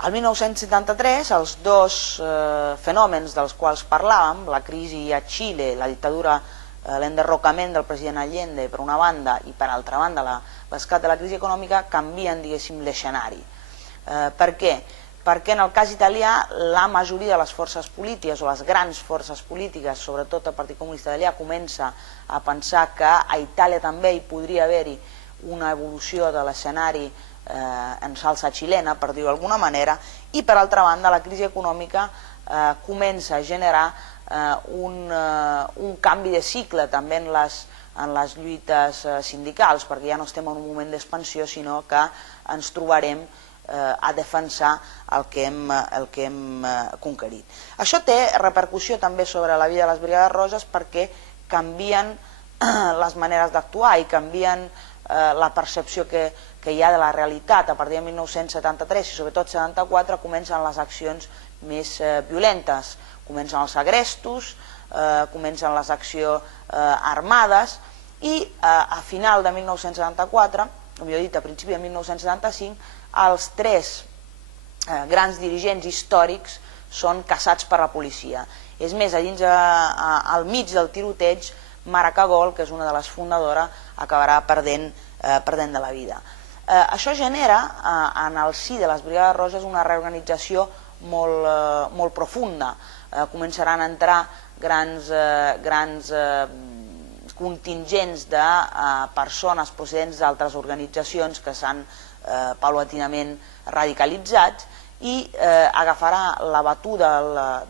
Al 1973, els dos fenòmens dels quals parlàvem, la crisi a Xile, la dictadura, l'enderrocament del president Allende per una banda i per altra banda l'esclat de la crisi econòmica, canvien, diguéssim, l'escenari. Per què? Perquè en el cas italià la majoria de les forces polítiques o les grans forces polítiques, sobretot el Partit Comunista Italià, comença a pensar que a Itàlia també hi podria haver-hi una evolució de l'escenari en salsa xilena, per dir-ho d'alguna manera, i per altra banda la crisi econòmica comença a generar un canvi de cicle també en les lluites sindicals, perquè ja no estem en un moment d'expansió, sinó que ens trobarem a defensar el que hem conquerit. Això té repercussió també sobre la vida de les Brigades Roges perquè canvien les maneres d'actuar i canvien la percepció que hi ha de la realitat. A partir de 1973 i sobretot 1974 comencen les accions més violentes, comencen els segrestos, comencen les accions armades i a final de 1974, o millor dit a principi de 1975, els tres grans dirigents històrics són caçats per la policia. És més, al mig del tiroteig, Mara Cagol, que és una de les fundadores, acabarà perdent de la vida. Això genera en el si de les Brigades Roges una reorganització molt profunda. Començaran a entrar grans contingents de persones procedents d'altres organitzacions que s'han paulatinament radicalitzat i agafarà la batuda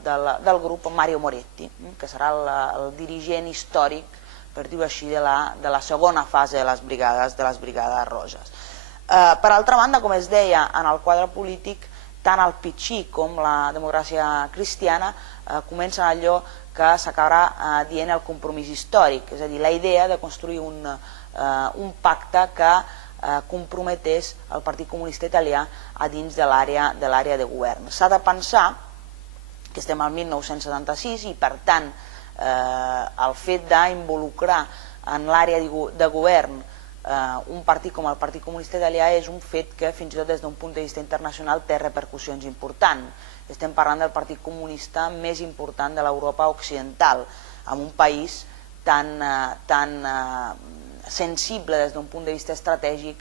del grup Mario Moretti, que serà el dirigent històric, per dir-ho així, de la segona fase de les Brigades Roges. Per altra banda, com es deia, en el quadre polític, tant el PCI com la democràcia cristiana comencen allò que s'acabarà dient el compromís històric, és a dir, la idea de construir un pacte que comprometés el Partit Comunista Italià a dins de l'àrea de govern. S'ha de pensar que estem al 1976 i per tant el fet d'involucrar en l'àrea de govern un partit com el Partit Comunista Italià és un fet que fins i tot des d'un punt de vista internacional té repercussions importants. Estem parlant del Partit Comunista més important de l'Europa occidental, en un país tan sensible des d'un punt de vista estratègic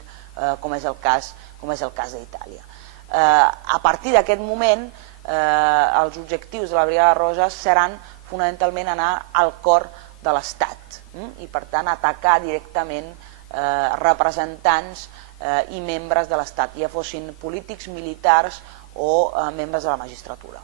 com és el cas d'Itàlia. A partir d'aquest moment, els objectius de la Brigada Roja seran fonamentalment anar al cor de l'Estat i per tant atacar directament representants i membres de l'Estat, ja fossin polítics, militars o membres de la magistratura.